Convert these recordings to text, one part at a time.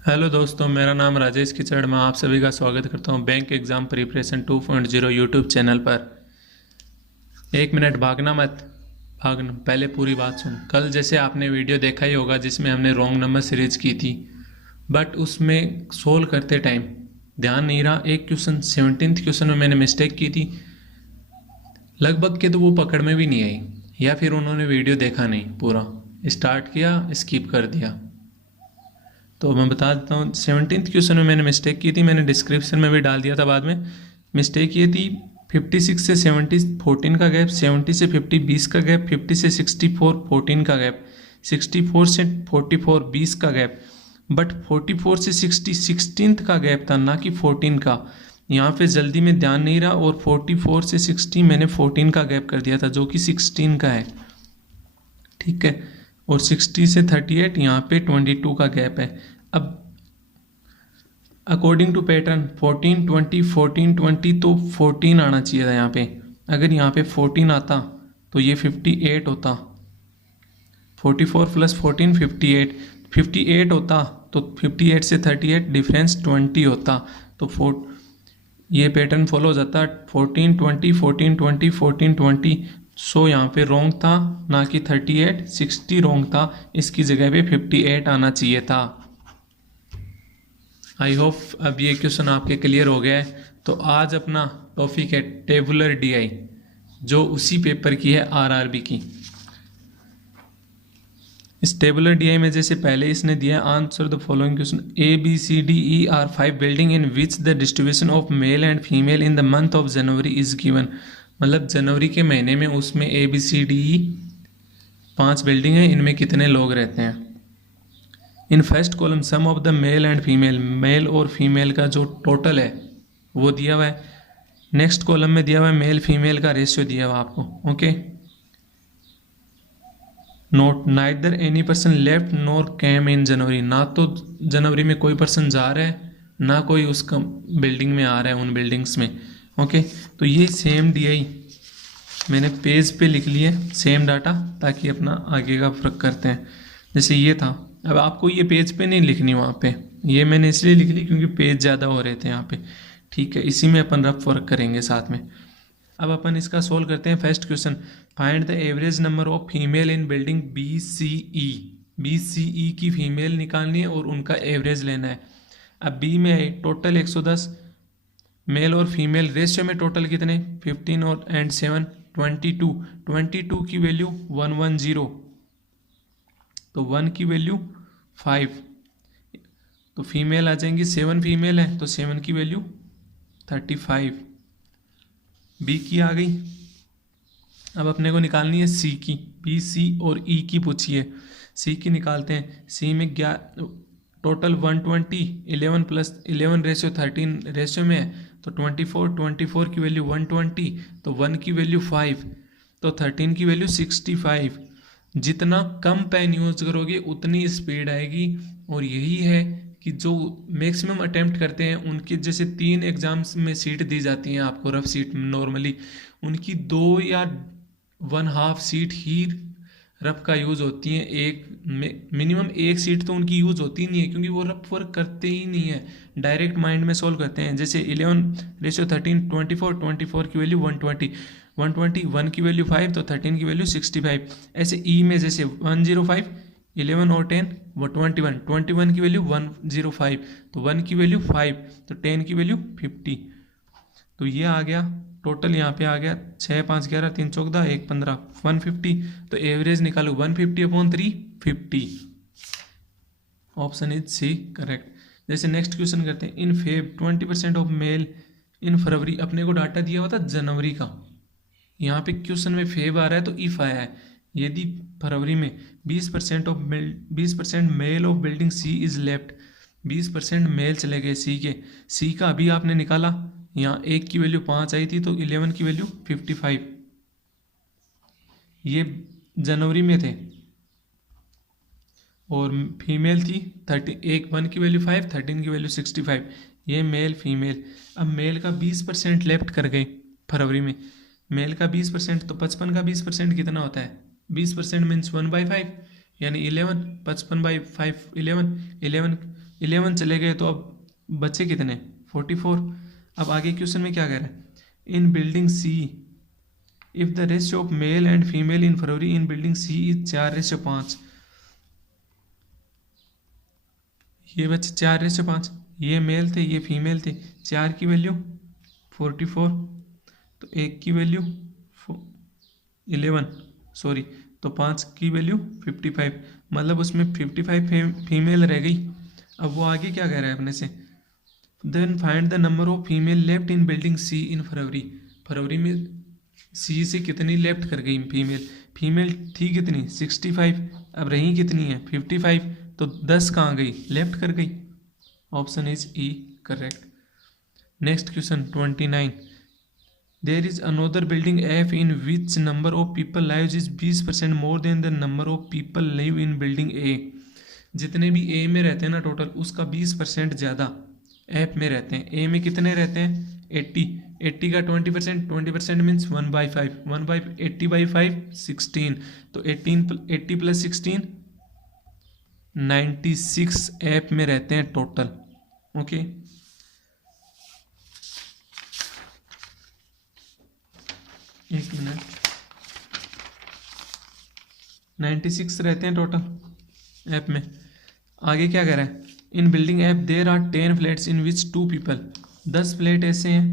Hello दोस्तों, मेरा नाम राजेश किचड़। मैं आप सभी का स्वागत करता हूं bank exam preparation 2.0 YouTube channel पर। एक मिनट भागना मत। भागना, पहले पूरी बात सुन। कल जैसे आपने वीडियो देखा ही होगा जिसमें हमने रॉन्ग नंबर सीरीज की थी, बट उसमें सोल्व करते टाइम ध्यान नहीं रहा। एक क्वेश्चन 17th क्वेश्चन में मैंने मिस्टेक की थी, लगभग के तो वो पकड़ में भी नहीं आई, या फिर उन्होंने वीडियो देखा नहीं, पूरा स्टार्ट किया स्किप कर दिया। तो मैं बता देता हूँ, 17th क्वेश्चन में मैंने मिस्टेक की थी, मैंने डिस्क्रिप्शन में भी डाल दिया था बाद में। मिस्टेक ये थी, 56 से 70 14 का गैप, 70 से 50 20 का गैप, 50 से 64 14 का गैप, 64 से 44 20 का गैप। बट 44 से 60 16th का गैप था, ना कि 14 का। यहाँ पे जल्दी में ध्यान नहीं रहा और 44 से 60 मैंने 14 का गैप कर दिया था, जो कि 16 का है। ठीक है। और 60 से 38 यहाँ पे 22 का गैप है। अब अकॉर्डिंग टू पैटर्न 14 20 14 20, तो 14 आना चाहिए था यहाँ पे। अगर यहाँ पे 14 आता तो ये 58 होता। 44 प्लस 14 58, 58 होता तो 58 से 38 डिफरेंस 20 होता। तो ये पैटर्न फॉलो हो जाता 14 20 14 20 14 20। सो यहाँ पे रॉन्ग था, ना कि 38 60 रॉन्ग था, इसकी जगह पे 58 आना चाहिए था। आई होप अब ये क्वेश्चन आपके क्लियर हो गया है। तो आज अपना टॉपिक है टेबुलर डीआई, जो उसी पेपर की है, आरआरबी की। इस टेबुलर डीआई में जैसे पहले इसने दिया है, answer the following question. A B C D E are 5 building in which the distribution of male and female in the month of January is given. मतलब जनवरी के महीने में उसमें A B C D E 5 building है, इनमें कितने लोग रहते हैं। In first column sum of the male and female, male और फीमेल का जो टोटल है वो दिया हुआ है। नेक्स्ट कॉलम में दिया हुआ है मेल फीमेल का रेशियो दिया हुआ आपको। Okay. Note, neither any person left nor came in January. ना तो जनवरी में कोई पर्सन जा रहा है, ना कोई उसका बिल्डिंग में आ रहा है, उन बिल्डिंग्स में। ओके। तो ये सेम डीआई मैंने पेज पे लिख लिए, सेम डाटा, ताकि अपना आगे का फर्क करते हैं। जैसे ये था, अब आपको ये पेज पे नहीं लिखनी वहाँ पे, ये मैंने इसलिए लिख ली क्योंकि पेज ज़्यादा हो रहे थे यहाँ पे। ठीक है, इसी में अपन रफ वर्क करेंगे साथ में। अब अपन इसका सोल्व करते हैं। First question, find the average number of female in building B C E. B C E की फीमेल निकालनी है और उनका एवरेज लेना है। अब बी में है टोटल 110, मेल और फीमेल रेशियो में टोटल कितने, 15 और एंड 7 22। 22 की वैल्यू 110, तो 1 की वैल्यू 5, तो फीमेल आ जाएंगी, 7 फीमेल है तो 7 की वैल्यू 35। बी की आ गई। अब अपने को निकालनी है सी की। बी सी और ई की पूछी है। सी की निकालते हैं। सी में टोटल 120, 11 प्लस 11 रेशियो 13 रेशियो में है, तो 24, 24 की वैल्यू 120, तो 1 की वैल्यू 5, तो 13 की वैल्यू 65। जितना कम पेन यूज करोगे उतनी स्पीड आएगी। और यही है कि जो मैक्सिमम अटेम्प्ट करते हैं उनके, जैसे 3 एग्जाम्स में सीट दी जाती हैं आपको, रफ सीट नॉर्मली, उनकी 2 या 1/2 सीट ही रफ का यूज़ होती है। एक मिनिमम एक सीट तो उनकी यूज़ होती नहीं है, क्योंकि वो रफ वर्क करते ही नहीं है, डायरेक्ट माइंड में सॉल्व करते हैं। जैसे 11 रेशियो 13 24, 24 की वैल्यू 120, 120 1 की वैल्यू 5, तो 13 की वैल्यू 65। ऐसे ई में जैसे 105, 11 और 10 वो 21, 21 की वैल्यू 105, तो 1 की वैल्यू 5, तो 10 की वैल्यू 50। तो ये आ गया टोटल, यहाँ पे आ गया 6 5 11 3 14 1 15 150। तो एवरेज निकालो 150/3 50। Option is C correct. जैसे नेक्स्ट क्वेश्चन करते हैं। In Feb 20% of male in February. अपने को डाटा दिया हुआ था जनवरी का, यहाँ पे क्वेश्चन में फेब आ रहा है तो इफ आया है। यदि फरवरी में 20% male of building C is left, 20% male चले गए सी के। सी का अभी आपने निकाला, यहाँ 1 की वैल्यू 5 आई थी, तो 11 की वैल्यू 55। ये जनवरी में थे, और फीमेल थी 1 की वैल्यू 5, 13 की वैल्यू 65। ये मेल फीमेल। अब मेल का 20% लेफ्ट कर गए फरवरी में। मेल का 20%, तो 55 का 20% कितना होता है, 20% मीन्स 1/5, यानी 11। 55/5 11, 11 11 चले गए तो अब बचे कितने, 44। अब आगे क्वेश्चन में क्या कह रहा है, in building C if the ratio of male and female in February in building C is 4:5। ये बच्चे 4:5, ये मेल थे ये फीमेल थे, 4 की वैल्यू 44, तो 1 की वैल्यू 11, सॉरी, तो 5 की वैल्यू 55, मतलब उसमें 55 फीमेल रह गई। अब वो आगे क्या कह रहा है अपने से, then find the number of female left in building C in February. फरवरी में सी से कितनी लेफ्ट कर गई फीमेल, फीमेल थी कितनी 65, अब रही कितनी है 55, तो 10 कहाँ गई, लेफ्ट कर गई। Option is E correct. Next question 29, there is another building F in which number of people live is 20% more than the number of people live in building A. जितने भी ए में रहते हैं ना टोटल, उसका 20% ज़्यादा एफ में रहते हैं। ए में कितने रहते हैं 80, 80 का 20%, 20% मीन्स 1/5, 1/80/5 16, तो 80 + 16 96 ऐप में रहते हैं टोटल। ओके, एक मिनट, 96 रहते हैं टोटल ऐप में। आगे क्या कह रहा है, in building A there are 10 flats in which 2 people. 10 flat ऐसे हैं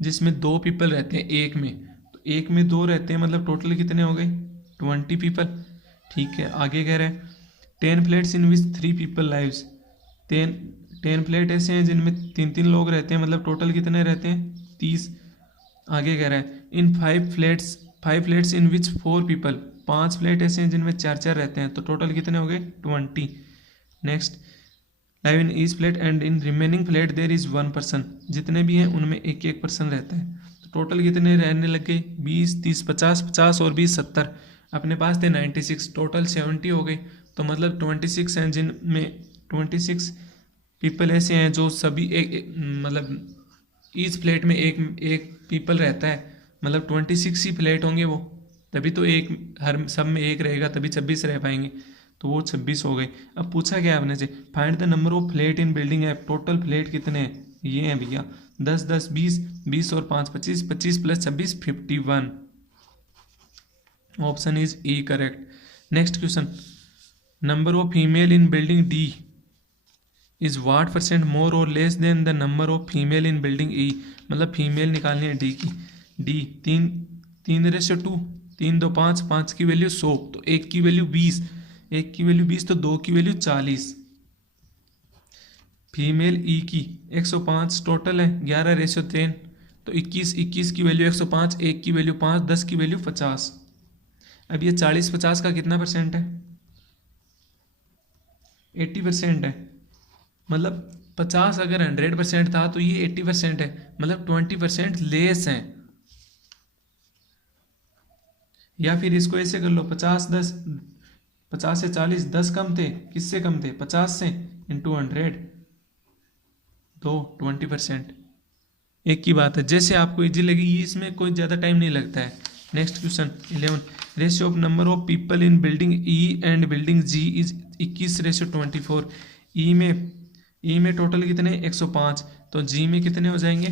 जिसमें 2 पीपल रहते हैं एक में, तो एक में 2 रहते हैं, मतलब टोटल कितने हो गए 20 पीपल। ठीक है, आगे कह रहे हैं 10 flats in which 3 people lives. 10 flat ऐसे हैं जिनमें 3 लोग रहते हैं, मतलब टोटल कितने रहते हैं 30। आगे कह रहा है इन 5 flats in which 4 people. 5 flat ऐसे हैं जिनमें 4 रहते हैं, तो टोटल कितने हो गए 20। Next, live in each flat and in remaining flat there is 1 person. जितने भी हैं उनमें एक पर्सन रहता है, तो टोटल कितने रहने लग गए 20 30 50 50 और 20 70। अपने पास थे 96, टोटल 70 हो गई, तो मतलब 26 हैं जिनमें 26 पीपल ऐसे हैं जो सभी मतलब ईच फ्लैट में एक पीपल रहता है, मतलब 26 ही फ्लैट होंगे वो, तभी तो एक हर सब में एक रहेगा, तभी 26 रह पाएंगे, तो वो 26 हो गए। अब पूछा गया आपने से find the number of flat in building app. Total flat कितने हैं, ये हैं भैया 10 10 20, 20 और 5 25, 25 + 26 51। Option is E correct. Next question, number of female in building D is what % more और less than the number of female in building E. मतलब female निकालनी है डी की, डी 3:2, 3 2 5, 5 की वैल्यू 100, तो 1 की वैल्यू 20, 1 की वैल्यू 20, तो 2 की वैल्यू 40। फीमेल ई की 105 टोटल है, 11:3, तो 21 की वैल्यू 105, 1 की वैल्यू 5, 10 की वैल्यू 50। अब ये 40-50 का कितना % है, 80% है। मतलब 50 अगर 100% था तो ये 80% है, मतलब 20% लेस है। या फिर इसको ऐसे कर लो 50 10, 50 से 40 10 कम थे, किससे कम थे 50 से, इंटू 100, तो 20%। एक की बात है, जैसे आपको इजी लगी, इसमें कोई ज़्यादा टाइम नहीं लगता है। Next question 11, ratio of number of people in building E and building G is 21:24। E में टोटल कितने 105, तो जी में कितने हो जाएंगे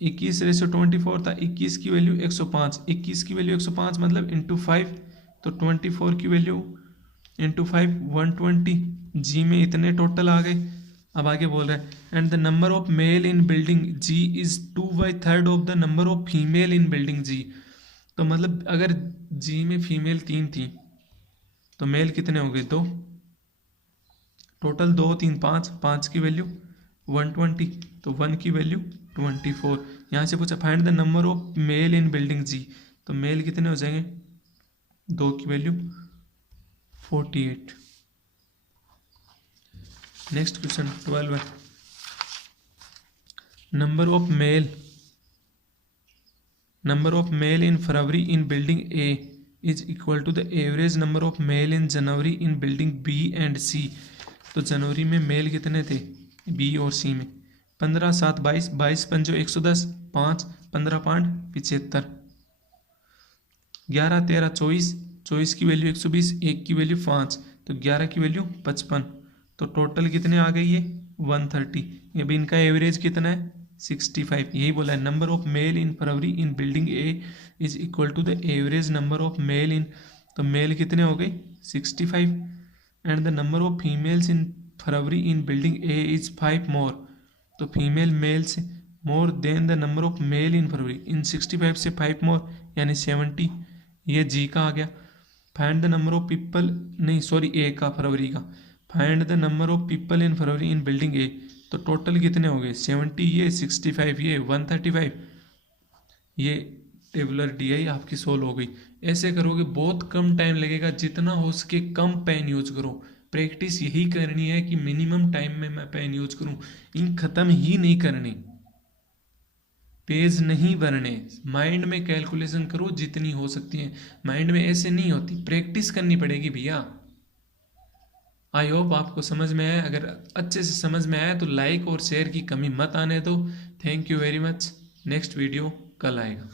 21:24 था, 21 की वैल्यू 105, 21 की वैल्यू 105 मतलब इंटू 5, तो 24 की वैल्यू इंटू 5 120, जी में इतने टोटल आ गए। अब आगे बोल रहा है and the number of male in building G is 2/3 of the number of female in building G. तो मतलब अगर जी में फीमेल 3 थी तो मेल कितने हो गए 2, टोटल 2 3 5, 5 की वैल्यू 120, तो 1 की वैल्यू 24। यहाँ से पूछा find the number of male in building G, तो मेल कितने हो जाएंगे 2 की वैल्यू 48। नेक्स्ट क्वेश्चन 12 है, number of male in February in building A is equal to the average number of male in January in building B and C. तो जनवरी में mail कितने थे बी और सी में, 15 7 22, 22 पंजो 110, 5 15 5 75, 11 13 24, 24 की वैल्यू 120, 1 की वैल्यू 5, तो 11 की वैल्यू 55। तो टोटल कितने आ गए ये 130। ये भी इनका एवरेज कितना है 65। यही बोला है number of male in February in building A is equal to the average number of male in, तो मेल कितने हो गए 65 and the number of females in February in building A is 5 more, तो फीमेल मेल से more than the number of male in February in 65 से 5 मोर यानी 70। ये जी का आ गया। Find the number of people, नहीं सॉरी ए का, फरवरी का। Find the number of people in February in building A, तो टोटल कितने हो गए 70, ये 65, ये 135। ये टेबुलर डीआई आपकी सोल्व हो गई। ऐसे करोगे बहुत कम टाइम लगेगा, जितना हो सके कम पेन यूज करो। प्रैक्टिस यही करनी है कि मिनिमम टाइम में मैं पेन यूज करूं, इन खत्म ही नहीं करने, पेज नहीं भरने, माइंड में कैलकुलेशन करो जितनी हो सकती है, माइंड में ऐसे नहीं होती, प्रैक्टिस करनी पड़ेगी भैया। आई होप आपको समझ में आया। अगर अच्छे से समझ में आया तो लाइक और शेयर की कमी मत आने दो। Thank you very much. Next video कल आएगा।